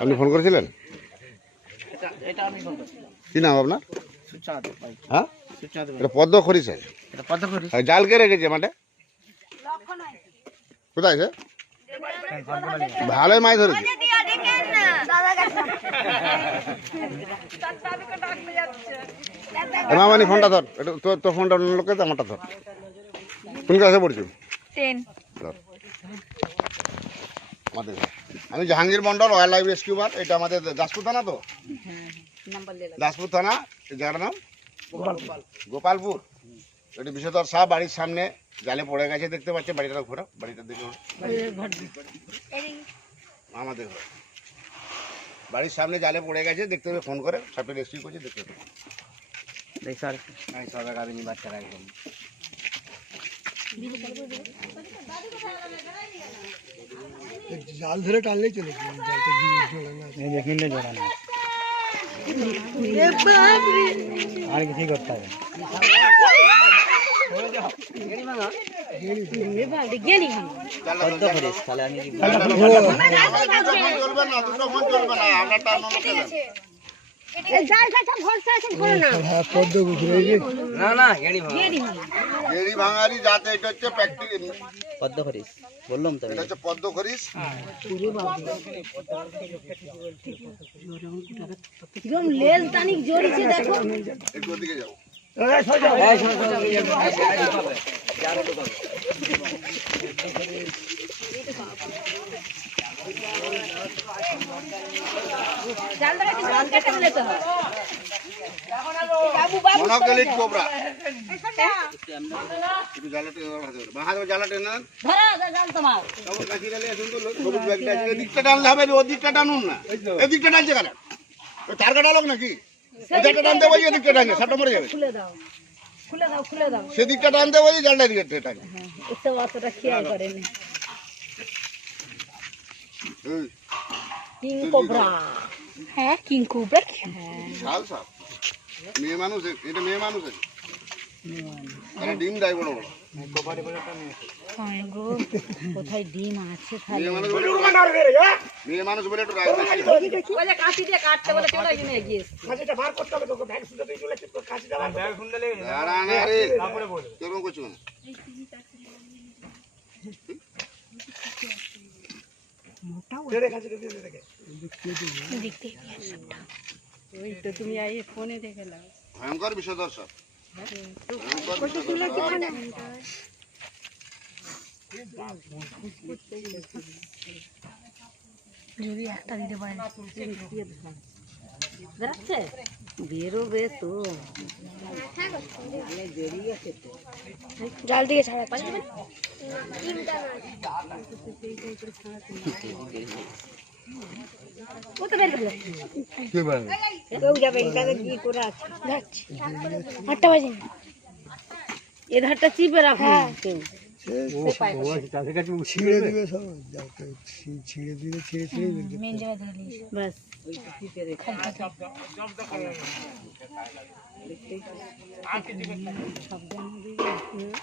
আপনি ফোন করেছিলেন? এটা এটা আমি ফোন করছিলাম। কি নাম আপনার? হ্যাঁ? এটা পদ্ম খরিস এটা জাল কে রেখেছে মাঠে? কোথায় সে ভালোই মাছ ধরেছে। মামানি ফোনটা ধর। এটা তোর তোর ফোনটা অন্য লোকে তো আমারটা ধর। কোন ক্লাসে পড়ছো? ধর। আমাদের আমি Jahangir Mondal wildlife rescuer এটা আমাদের দাসপুর থানা তো? দাসপুর থানা জায়গাটার নাম? গোপালপুর। এটি বিষধর সাহ বাড়ির সামনে জালে পড়ে গেছে দেখতে পাচ্ছে বাড়িটা ঘোরা বাড়িটা দেখে আমাদের ঘর। বাড়ির সামনে জালে পড়ে গেছে দেখতে হবে ফোন করে সাপে রেস্কিউ করছে দেখতে হবে। দেখ স্যার। আমি সবাই গাবিনি বাচ্চারা একদম জাল ধরে টানলেই চলে যাবে জালটা দিয়ে জোড়া না দেখিন জোড়া না আর কিছু করতে হবে পদ্ম করিস তাহলে আমি চলবে না দুটো ফোন চলবে না আমরা টানো লোকে দেন। হ্যাঁ পদ্ম ঘুরে না। না গেড়ি ভাঙা। গেড়ি ভাঙারি যাতে এটা হচ্ছে প্র্যাকটিস পদ্ম করিস বললাম তো আমি। এটা হচ্ছে পদ্ম খরিস। লেজ টানিক জড়িছে দেখো। একটু ওদিকে যাও। জালটাকে একটু মনোকেলিট কোবরা। ধরো জাল তোমার সবুজ সবুজ ব্যাগটা আছে টানলে হবে টানুন না। টানছে কেন? ওই তার কাটা লোক নাকি? ওদিকটা টানতে বলছি এদিকটা টানছে সাপটা মরে যাবে। খুলে দাও। খুলে দাও খুলে দাও। সেদিকটা টানতে বলছি জালটা এদিকে টানছে এসব অতটা খেয়াল করেনি। King cobra. হ্যাঁ কিং কোবরা হ্যাঁ শাল মেয়ে মানুষ এটা মেয়ে মানুষ আছে? এরা ডিম দেয় বড় বড়। কোথায় ডিম আছে মেয়ে মানুষ বলে একটু মেয়ে মানুষ বলে একটু রাগ বেশি ওই যে কাশি দিয়ে না কেন দেখতে ওই তো তুমি আই ফোনে দেখে নাও ভয়ঙ্কর বিষধর সাপ ভয়ঙ্কর বিষধর সাপ যদি একটা দিতে পারেন বেরাচ্ছে বেরোবে তো জাল দিকে ছাড়া পারবে ও তো বের করবে কেউ যাবে এটাকে কি করে আছে যাচ্ছে আটটা বাজে এ ধারটা চিপে রাখো কেউ ছিঁড়ে দিবে। সব। ছিঁড়ে দিলে ছিঁড়ে ছিঁড়ে ব্যাস।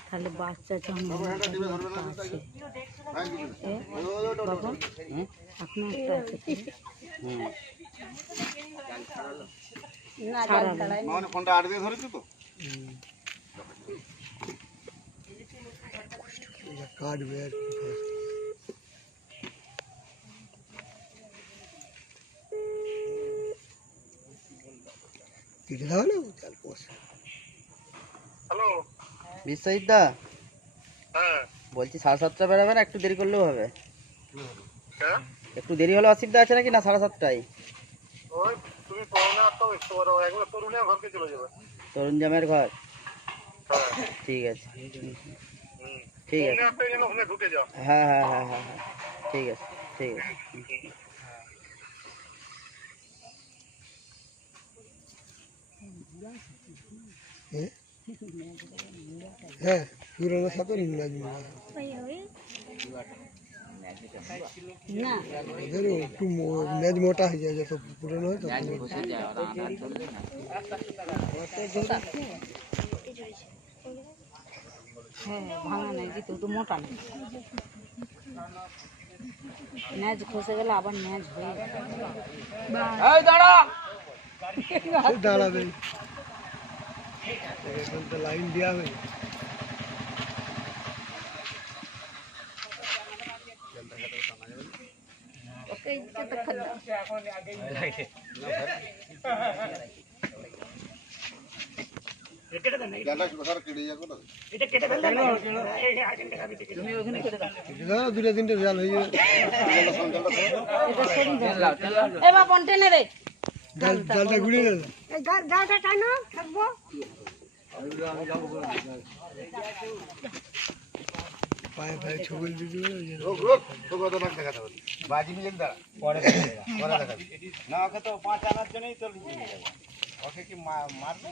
তাহলে বাচ্চা জন্ম তো। হ্যাঁ, বাবা আপনার একটা আছে। মানে ফোনটা আট দিয়ে ধরেছো তো? কাটবে আর কি দাও না জাল পোষে বিশ্বজিৎ দা বলছি সাড়ে সাতটা বেরোবেন একটু দেরি করলেও হবে। একটু দেরি হলে অসুবিধা আছে নাকি না সাড়ে সাতটায়? তরুণ জামের ঘর। ঠিক আছে। ঠিক আছে। হ্যাঁ হ্যাঁ হ্যাঁ হ্যাঁ হ্যাঁ ঠিক আছে ঠিক আছে। হ্যাঁ পুরোনো সাথে নাজমা না ওদের একটু মো- মোটা হয়ে যায় যত পুরোনো হয় তত ভাঙা নাই কিন্তু তো মোটা নেই ন্যাজ খসে গেলে আবার ন্যাজ হয়ে যাবে এই দাঁড়াবে এখন তো লাইন দেওয়া হবে ওকে ইচ্ছে তো খাদ্য জানটা কোথাও কেটে যাবে না দাঁড়া দুটো তিনটে জাল হয়ে যাবে। এবার বন্টেনে রে জাল জালটা ঘুরিয়ে দেবে গাটা টানো থাকব। পায়ে পায়ে ছবল দিতে পারে ওই জন্য। রোগ রোগ তোকে অত নাক দেখাতে হবে বাজি মিলেন দাঁড়া। পরে পরে দেখাবি। না ওকে তো পাঁচ আনার জন্যই তো ওকে কি মারবে?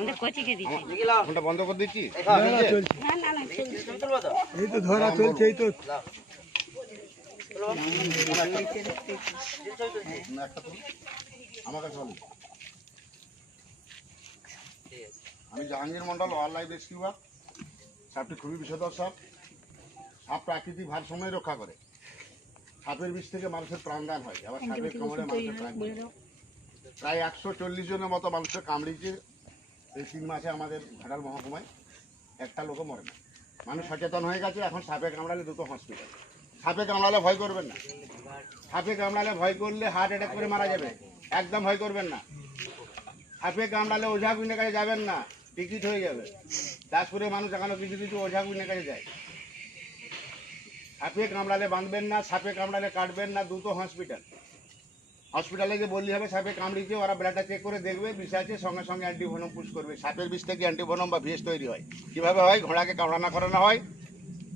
ওদের কচিকে দিয়েছে ফোনটা বন্ধ করে দিচ্ছি? না না না না না চলছে। এই তো ধরা চলছে এই তো। না, একটা তুলুন। আমার কাছে আমি Jahangir Mondal wildlife rescuer সাপটি খুবই বিষধর সাপ। সাপ প্রাকৃতিক ভারসাম্য রক্ষা করে। সাপের বিষ থেকে মানুষের প্রাণদান হয়। আবার সাপের কামড়ে মানুষের প্রাণ। প্রায় একশো চল্লিশ জনের মতো মানুষের কামড়িয়েছে। এই তিন মাসে আমাদের ঘাটাল মহকুমায় একটা লোকও মরে না। মানুষ সচেতন হয়ে গেছে, এখন সাপে কামড়ালে দুটো হসপিটাল সাপে কামড়ালে ভয় করবেন না। সাপে কামড়ালে ভয় করলে হার্ট অ্যাটাক করে মারা যাবে। একদম ভয় করবেন না। সাপে কামড়ালে ওঝা গুইনের কাছে যাবেন না টিকিট হয়ে যাবে। দাসপুরে মানুষ এখনও কিছু কিছু ওঝা গুইনের কাছে যায়। সাপে কামড়ালে বাঁধবেন না, সাপে কামড়ালে কাটবেন না, দুটো হসপিটাল হসপিটালে যে বললি হবে, সাপে কামড়িয়েছে, ওরা ব্লাডটা চেক করে দেখবে, বিষ আছে, সঙ্গে সঙ্গে অ্যান্টিভেনম পুশ করবে। সাপের বিষ থেকে অ্যান্টিভেনম বা ভিএস তৈরি হয়। কীভাবে হয়? ঘোড়াকে কামড়ানো করানো হয়,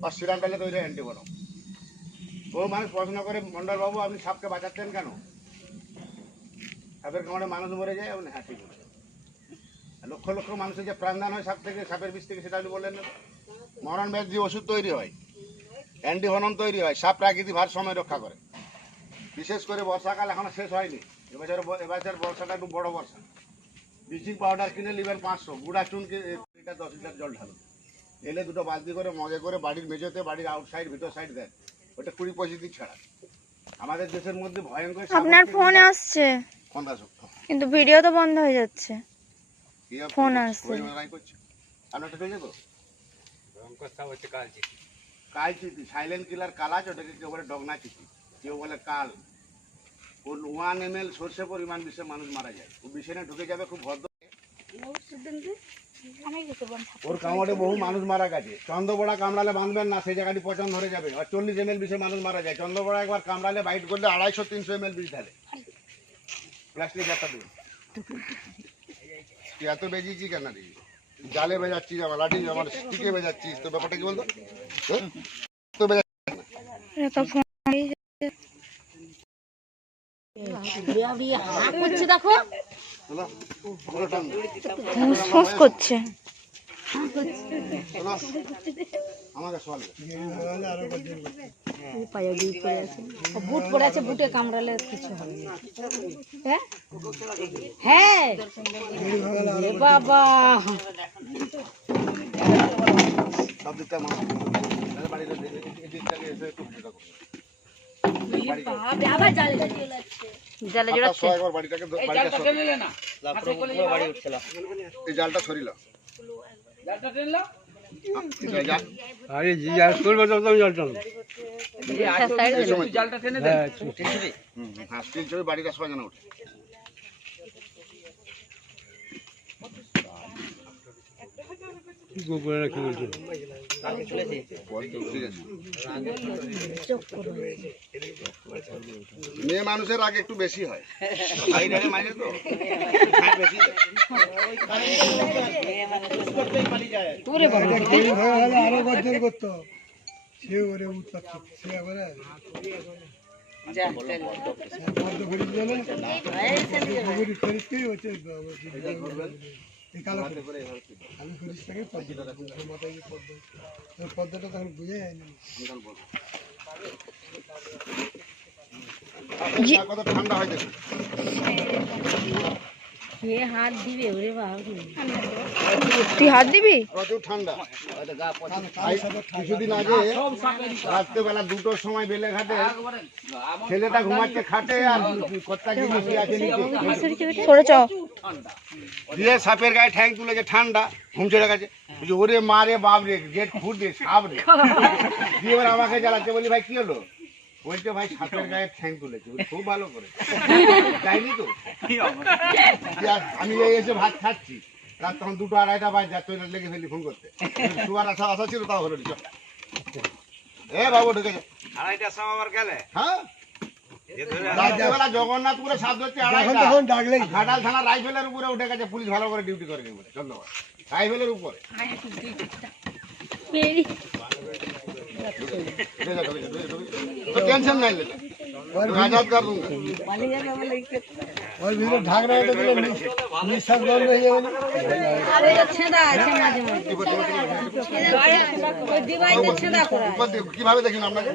বা সিরামটালে তৈরি হয় অ্যান্টিভেনম বহু মানুষ প্রশ্ন করে মন্ডল বাবু আপনি সাপকে বাঁচাচ্ছেন কেন? সাপের কামড়ে মানুষ মরে যায়, আপনি হ্যাঁ ঠিক লক্ষ লক্ষ মানুষের যে প্রাণদান হয় সাপ থেকে, সাপের বিষ থেকে, সেটা আপনি বললেন না। মরণ ব্যাধি ওষুধ তৈরি হয় অ্যান্টিভেনম তৈরি হয়, সাপ প্রাকৃতিক ভারসাম্য রক্ষা করে। বিশেষ করে বর্ষাকাল এখনও শেষ হয়নি। এবছর এবছর বর্ষাটা একটু বড় বর্ষা। ব্লিচিং পাউডার কিনে নেবেন পাঁচশো গুঁড়া চুন লিটার দশ লিটার জল ঢালুন। এলে দুটো বালতি করে মগে করে বাড়ির মেঝেতে বাড়ির আউটসাইড ভিতর সাইড দেন। ওটা কুড়ি পঁচিশ দিন ছাড়া। আমাদের দেশের মধ্যে ভয়ঙ্কর আপনার ফোন আসছে? ফোন আসুক কিন্তু ভিডিও তো বন্ধ হয়ে যাচ্ছে। ফোন আসছে। সবাই লড়াই করছে। আপনার ঠিক আছে তো ভয়ঙ্কর হচ্ছে কাল চিঠি কাল চিঠি সাইলেন্ট কিলার কালাচ ওটাকে কেউ বলে ডগনা চিঠি। কেউ বলে কাল। ওয়ান এম এল সর্ষে পরিমাণ বিষে মানুষ মারা যায়। ও বিষে ঢুকে যাবে খুব ভদ্র। ওর কামড়ে বহু মানুষ মারা গেছে। চন্দ্রবড়া কামড়ালে বাঁধবেন না, সেই জায়গাটি পচন ধরে যাবে। আর চল্লিশ এম এল বিষে মানুষ মারা যায়। চন্দ্রবড়া একবার কামড়ালে বাইট করলে আড়াইশো, তিনশো এম এল বিষ ঢালে। প্লাস্টিক একটা দিন। তুই এত বেজিয়েছি কেন রে? জালে বেজাচ্ছিস আমার, লাঠি আমার, স্টিকে বেজাচ্ছিস তো ব্যাপারটা কি বলতো? হ্যাঁ? তো বেজা করছে দেখো হলো হলো টান দে। ফুস করছে হলো আমাকে সওয়াল দে। নাহলে আরো কদিন পায়ে বুট পরে আছে বুট পরে আছে বুটে কামড়ালে কিছু হবে না হ্যাঁ হ্যাঁ এ বাবা সব দিকটা মানুষ তাহলে বাড়িতে দে- এ- এদিকটাকে এসে একটু ঘুরে রাখো। আবার জালে জালে আপনার সবাই একবার বাড়িটাকে বাড়িটা সর- বাড়ি উঠছিল এই জালটা সরিল। যা, যা। আরে জিজ্ঞাসা করব তো তুমি জানতাম এই সময় হ্যাঁ হুম, হ্যাঁ স্টিল ছবি বাড়িটা সবাই জানা ওঠে। কি গোপনে রাখি বলছো মেয়ে মানুষের আগে একটু বেশি হয়। আরও গর্জন করতো সে ওরে করতো। সে পুকুরি ফরিদকেই হচ্ছে এই কালো আমি ওর মাথায় পদ্ম। পদ্মটা তখন বুঝে কত ঠান্ডা হয় দেখুন কে হাত দিবে ওরে বাবা তুই হাত দিবি? প্রচুর ঠান্ডা। কিছুদিন আগে রাত্রেবেলা দুটোর সময় বেলেঘাটে ছেলেটা ঘুমাচ্ছে খাটে আর কর্তা কি বসে আছে নিচে। সরে চ। দিয়ে সাপের গায়ে ঠ্যাং তুলেছে ঠান্ডা ঘুম চলে গেছে ওরে মারে বাপ রে গেট খুঁড় সাপ রে। দিয়ে এবার আমাকে জ্বালাচ্ছে। বলি ভাই কি হলো? বলছে ভাই সাপের গায়ে ঠ্যাং তুলেছে। খুব ভালো করে। যাইনি তো? আমি এসে ভাত খাচ্ছি। রাত তখন দুটো আড়াইটা বাজে লেগে ফেলি ফোন করতে। আসা ছিল তাও হলো। এ বাবু ঢুকেছে আড়াইটার সময় আবার গেলে? হ্যাঁ? জগন্নাথপুরে সাত হচ্ছে ঘাটাল থানা রাইফেলের উপরে উঠে গেছে পুলিশ ভালো করে ডিউটি করে রাইফেলের উপরে। दूंगा ওই দিবাইতে করা কীভাবে দেখুন আপনাকে?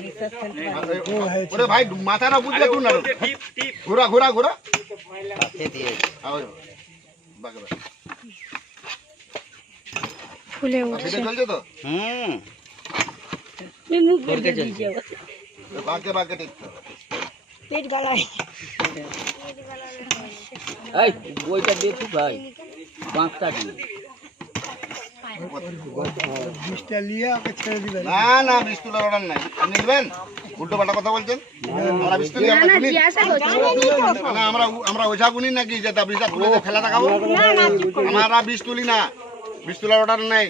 ওরে ভাই মাথাটা বুঝলে তুই না। ঘোরা ঘোরা ঘোরা। ফুলে উঠছে। চলছে তো? হুম। মুখ করকে চলছে। বাঁকে বাঁকে দেখতে পেট গালায়। এই বইটা দে ভাই। বাঁকটা দিয়ে। বিষটা নিয়ে ওকে ছেড়ে দিবেন। না না বিষ তোলার অর্ডার নাই। আপনি নেবেন? উল্টো পাল্টা কথা বলছেন? আমরা বিষ তুলি। না আমরা আমরা ওঝা গুনি নাকি যে তা বিষটা তুলে ফেলা দেখাবো আমরা বিষ তুলি না। বিষ তোলার অর্ডার নাই।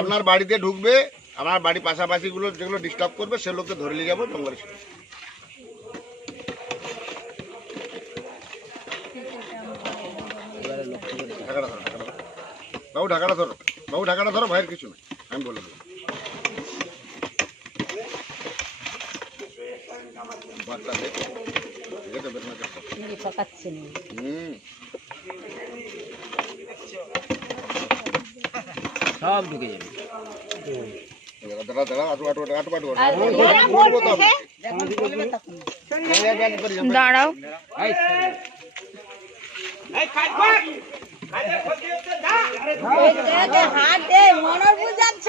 আপনার বাড়িতে ঢুকবে আমার বাড়ি পাশাপাশি গুলো যেগুলো ডিস্টার্ব করবে সে লোককে ধরে নিয়ে যাব জঙ্গলে ছেড়ে দেবো। ঢাকাটা ধরো, বাবু ঢাকাটা ধরো। বাবু ঢাকাটা ধরো ভয়ের কিছু নেই। আমি বলে দেবো। বাচ্চা দেখ। পকাচ্ছে না। হুম। সব ঢুকে যাবে। দাঁড়া দাঁড়া আটু আটু আটু আটু আটু আটু। বলব তো আমি। আমি একবার করি, আমি- দাঁড়াও হাত দে মনোর বুঝাচ্ছ?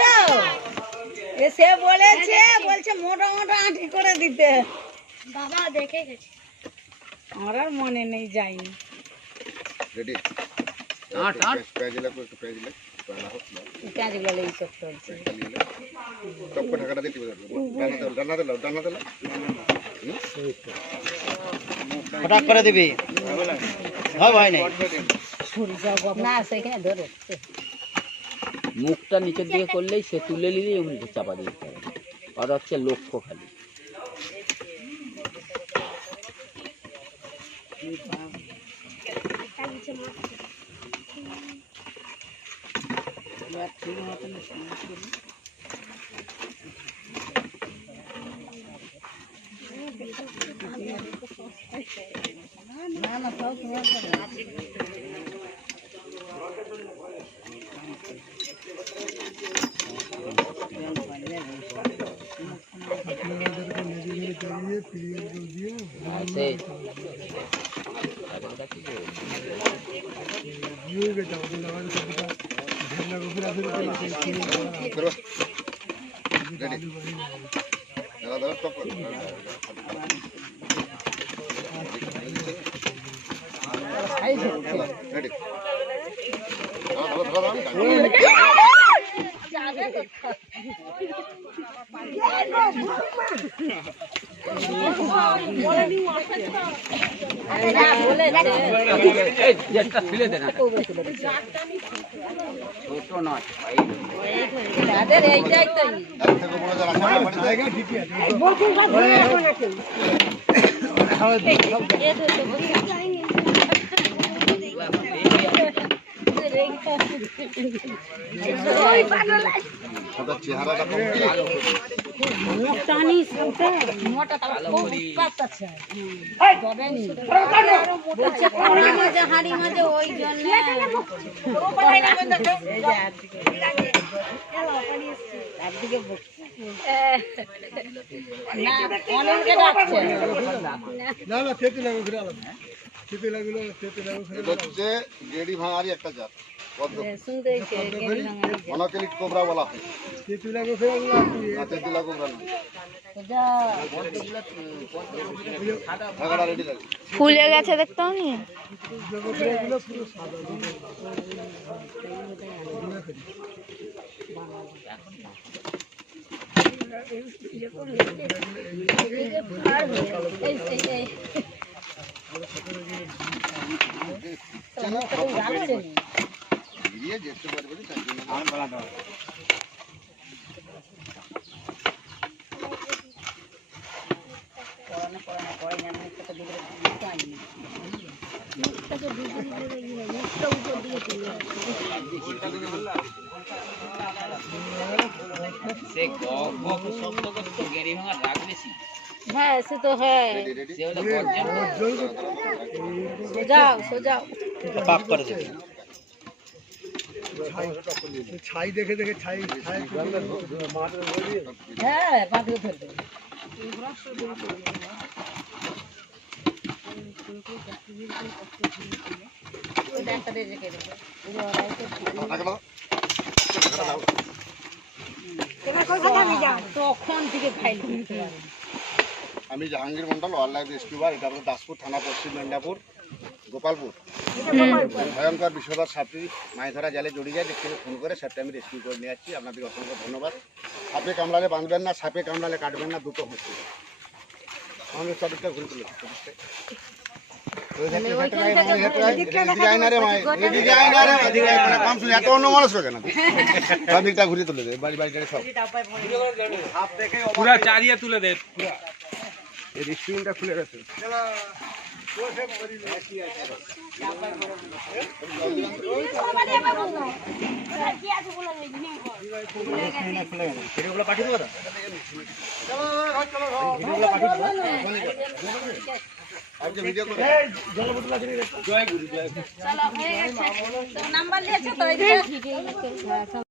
সে বলেছে বলছে মোটা মোটা আঁটি করে দিতে। বাবা দেখে গেছে। আমার আর মনে নেই যাইনি রেডি আট, আট। পেঁয়াজ লাগবে একটু পেঁয়াজ লাগবে রান্না হোক না পেঁয়াজগুলো এইসব চলছে টপ করে ঢাকাটা দিয়ে টিপে রাখবে ডান্না দিল ডান্না দিল ডান্না দিল হঠাৎ করে দিবি হয় ভয় নেই না সেখানে ধরে মুখটা নিচের দিকে করলেই সে তুলে নিলেই উনি চাপা দিয়ে দিতে হবে আর হচ্ছে লক্ষ্য খালি আপনাদেরকে দাদা দাদা টপ ধরো ধরো তাদের এইটাই তো চেহারাটা কমপ্লিট মোটা তারা খুব উৎপাত আছে বলছে কোনা মাঝে হাড়ি মাঝে ওই জন্য একদিকে না না তেতে লাগবে তেতে লাগল গেড়ি ভাঙারই একটা জাত শুনতে অনাকেলিক কোবরা বলা। হয় না তেঁতুলা কোবরা না ফুলে গেছে দেখতে নি এই দিয়ে যেতে পারবে না, তার জন্য পড়ানো পড়ানো পড়ে না মুখটা তো দিকে দিতে আইনি হ্যাঁ সে তো হ্যাঁ রেডি রেডি সোজাও সোজাও ছাই দেখে দেখে ছাই ছাই হ্যাঁ থেকে আমি Jahangir Mondal wildlife rescuer এটা হলো দাসপুর থানা পশ্চিম মেদিনীপুর গোপালপুর। ভয়ঙ্কর বিষধর সাপটি মাছ ধরা জালে জড়িয়ে যায় দেখতে ফোন করে সাপটা আমি রেস্কিউ করে নিয়ে যাচ্ছি আপনাদের অসংখ্য ধন্যবাদ। সাপে কামড়ালে বাঁধবেন না সাপে কামড়ালে কাটবেন না দুটো হচ্ছে। আমাদের সবটা ঘুরে তুলে ঘুরে তুলে দেবে বাড়ি বাড়ি সব। পুরা চারিয়ে তুলে দে। ভিডিও করে চলো হয়ে গেছে। তো নাম্বার দিয়েছ তো